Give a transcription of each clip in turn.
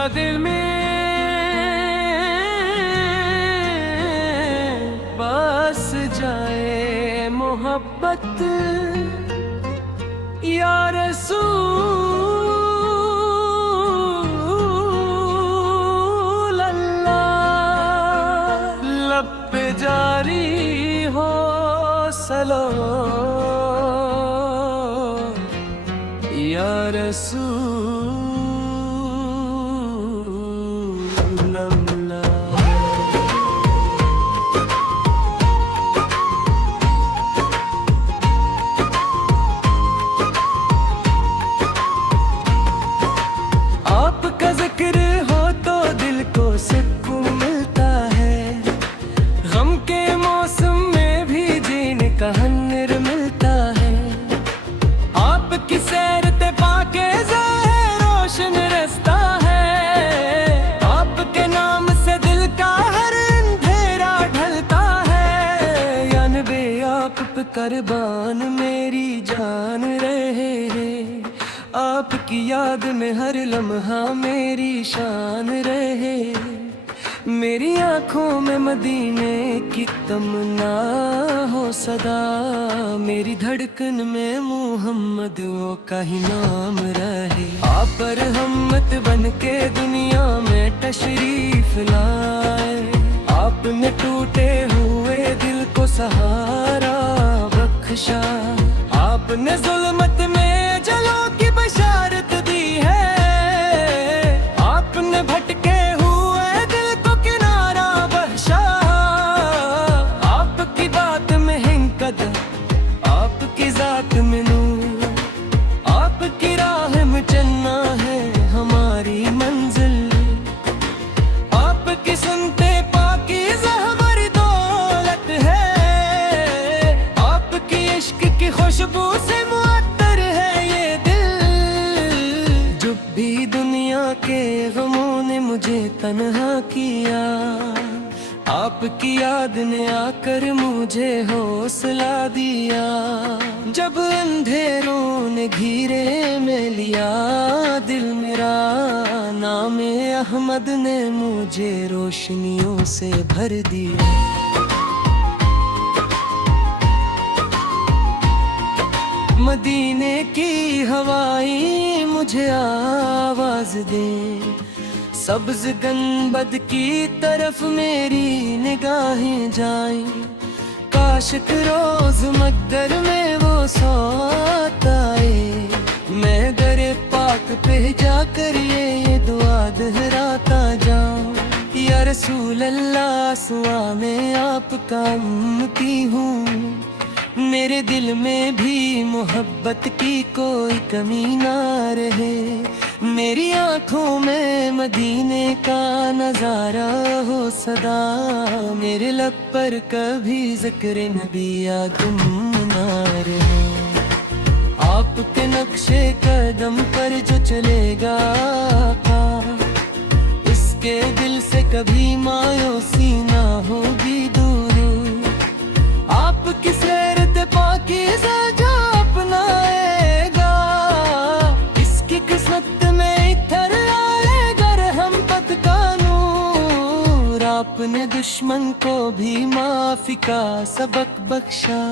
मेरा दिल में बस जाए मोहब्बत या रसूल अल्लाह। लब पे जारी हो सलाम या रसूल अल्लाह। आपका जिक्र हो तो दिल को सुकून मिलता है, गम के मौसम में भी जीने का हुनर मिलता है। आपकी सैर ते पाके ज़ाहिर रोशन रस्ता है, आपके नाम से दिल का हर अंधेरा ढलता है। या नबी आप पे कुर्बान मेरी जान रहे हैं, आपकी याद में हर लम्हा मेरी शान रहे। मेरी आंखों में मदीने की तमन्ना हो सदा, मेरी धड़कन में मुहम्मद का ही नाम रहे। आप पर रहमत बन के दुनिया में तशरीफ लाए, आपने टूटे हुए दिल को सहारा बख्शा। आपने जुल्मत में जलो की बशारत दी है, आपने भटके हुए दिल को किनारा बख्शा। आपकी बात में हिंकत, आपकी जात में नूर, आपकी राह में चलना है हमारी मंजिल। आपकी सुनते पाकीज़ा हमारी दौलत है, आपकी इश्क की खुशबू से मुअत्तर है ये दिल। जब भी दुनिया के गमों ने मुझे तन्हा किया, आपकी याद ने आकर मुझे हौसला दिया। जब अंधेरों ने घेरे में लिया दिल मेरा, नाम अहमद ने मुझे रोशनियों से भर दिया। मदीने की हवाएं मुझे आवाज दे, सब्ज गंबद की तरफ मेरी निगाहें जाएं। काश कि रोज मकदर में वो सौत आए, मैं दरे पाक पे जाकर ये दुआ दोहराता जाऊं। या रसूल अल्लाह सुआ में आपका उम्मती हूँ, मेरे दिल में भी मोहब्बत की कोई कमी ना रहे। मेरी आंखों में मदीने का नजारा हो सदा, मेरे लब पर कभी जिक्र नबी या गुम ना रहे। आपके नक्शे कदम पर जो चलेगा इसके दिल से कभी मायूसी ना होगी दूर। आपकी सैर ते पाकीज़ा जो अपनाएगा, इसकी किस्मत में इधर आएगा रहमत का नूर। आपने दुश्मन को भी माफी का सबक बख्शा,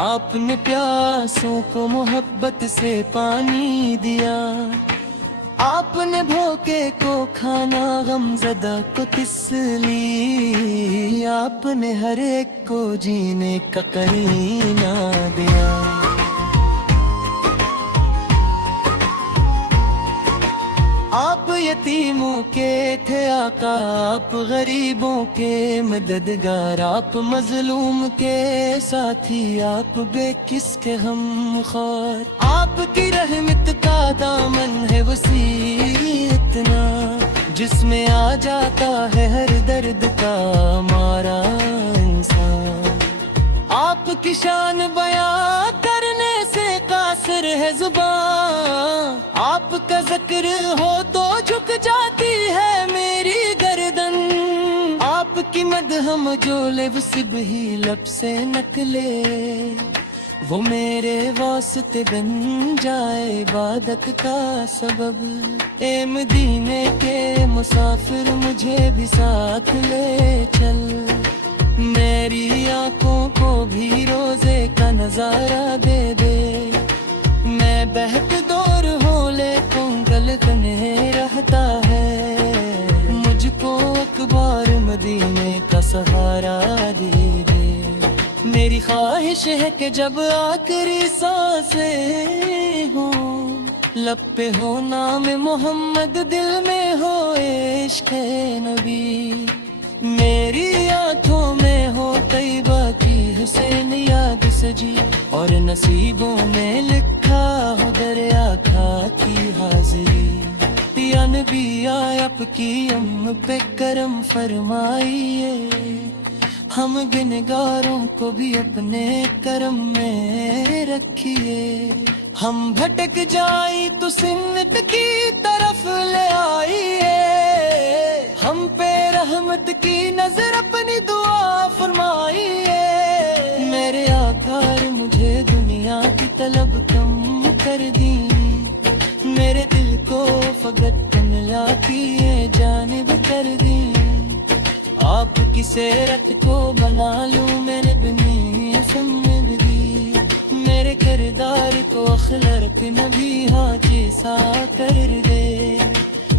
आपने प्यासों को मोहब्बत से पानी दिया। आपने भूखे को खाना गमज़दा को तसली, आपने हर एक को जीने का करीना दिया। आप यतीमों के थे आका, आप गरीबों के मददगार, आप मजलूम के साथी, आप बेकिस के हमख्वार। आपकी रहमत का दामन है वसी इतना, जिसमें आ जाता है हर दर्द का मारा इंसान। आपकी शान बयां करने से कासिर है जुबान, आपका जिक्र हो तो झुक जाती है मेरी गर्दन। आपकी मदह हम जो ले वो सिब ही लब से नकले, وہ میرے واسطے بن جائے عبادت کا سبب۔ اے مدینے کے مسافر مجھے بھی ساتھ لے چل، میری آنکھوں کو بھی روزے کا نظارہ دے دے۔ میں بہت دور ہوں لیکن گلگن رہتا ہے، مجھ کو اکبار مدینے کا سہارا دے دے۔ میری خواہش ہے کہ جب آخری سانسیں ہوں، لب پہ ہو نام محمد، دل میں ہو عشق نبی۔ میری آنکھوں میں ہو طیبہ کی حسین یاد سجی، اور نصیبوں میں لکھا ہو دریا کھا کی حاضری۔ یا نبی آپ کی ام پہ کرم فرمائیے، ہم گنہگاروں کو بھی اپنے کرم میں رکھیے۔ ہم بھٹک جائیں تو سنت کی طرف لے آئیے، ہم پہ رحمت کی نظر اپنی دعا فرمائیے۔ میرے آقا مجھے دنیا کی طلب کم کر دی، میرے دل کو فقط دنیا کی جانب کر دی۔ آپ کی سیرت کو بنا لوں میرے بنی سمجھ دی، میرے کردار کو اخلاق نبی حاجی سا کر دے۔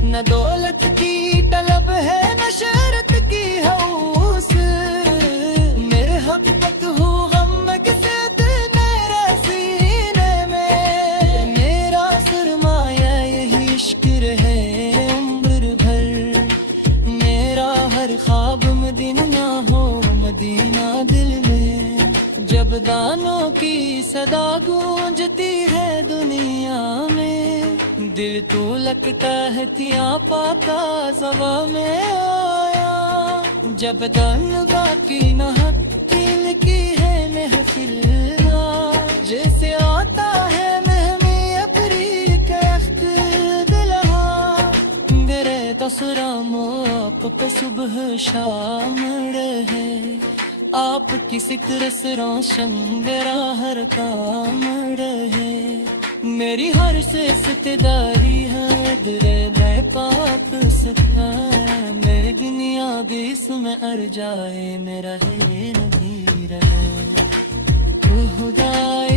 نہ دولت کی طلب ہے نہ شہرت کی ہوس، میرے حق تک ہو غم مقصد میرے سینے میں۔ میرا سرمایہ یہی عشق رہے عمر بھر، میرا ہر خواب مدینہ ہو مدینہ دل میں۔ جب دانوں کی صدا گونجتی ہے دنیا میں، دل تو لگتا ہے تھیا پاکا زبا میں آیا۔ جب دن باقی نہ دل کی ہے محفل، جیسے آتا ہے مہمی اپری کے اخت دلہا۔ میرے دسرام آپ پہ صبح شام رہے، آپ کی سترس روشن میرا ہر کام رہے۔ میری ہر سے ستداری ہے درے بے پاک سکھا، میری دنیا بھی اس میں ار جائے، میرا ہے نبی رہے۔ خدا